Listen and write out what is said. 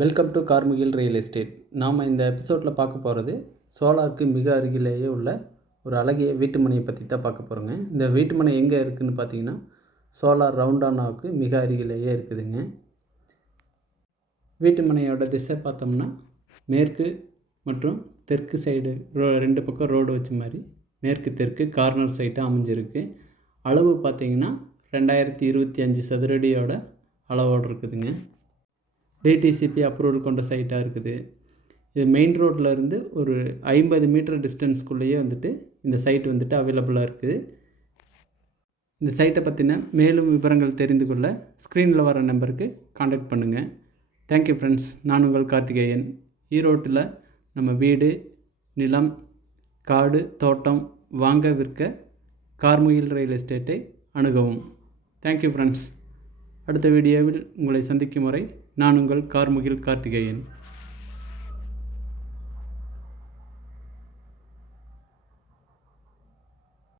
Welcome to Karmugil real estate நாம் இந்த எபிசோடில் பார்க்க போகிறது சோலாருக்கு மிக அருகிலேயே உள்ள ஒரு அழகிய வீட்டு மனையை பற்றி தான் பார்க்க போகிறோங்க இந்த வீட்டு மனை எங்கே இருக்குதுன்னு பார்த்தீங்கன்னா சோலார் ரவுண்டானாவுக்கு மிக அருகிலேயே இருக்குதுங்க. வீட்டு மனையோட திசை பார்த்தோம்னா மேற்கு மற்றும் தெற்கு சைடு ரோ ரெண்டு பக்கம் ரோடு வச்ச மாதிரி மேற்கு தெற்கு கார்னர் சைட்டாக அமைஞ்சிருக்கு. அளவு பார்த்தீங்கன்னா ரெண்டாயிரத்தி இருபத்தி அஞ்சு சதுரடியோட அளவோடு இருக்குதுங்க. டிடிசிபி அப்ரூவல் கொண்ட சைட்டாக இருக்குது. இது மெயின் ரோட்டில் இருந்து ஒரு ஐம்பது மீட்டர் டிஸ்டன்ஸ்குள்ளேயே வந்துட்டு இந்த சைட் வந்துட்டு அவைலபிளாக இருக்குது. இந்த சைட்டை பற்றின மேலும் விவரங்கள் தெரிந்து கொள்ள ஸ்க்ரீனில் வர நம்பருக்கு காண்டாக்ட் பண்ணுங்கள் தேங்க்யூ ஃப்ரெண்ட்ஸ் நான் உங்கள் கார்த்திகேயன். ஈரோட்டில் நம்ம வீடு நிலம் காடு தோட்டம் வாங்க விற்க கார்முகில் ரயில் எஸ்டேட்டை அணுகவும். தேங்க்யூ ஃப்ரெண்ட்ஸ் அடுத்த வீடியோவில் உங்களை சந்திக்கும் வரை நான் உங்கள் கார்முகில் கார்த்திகேயன்.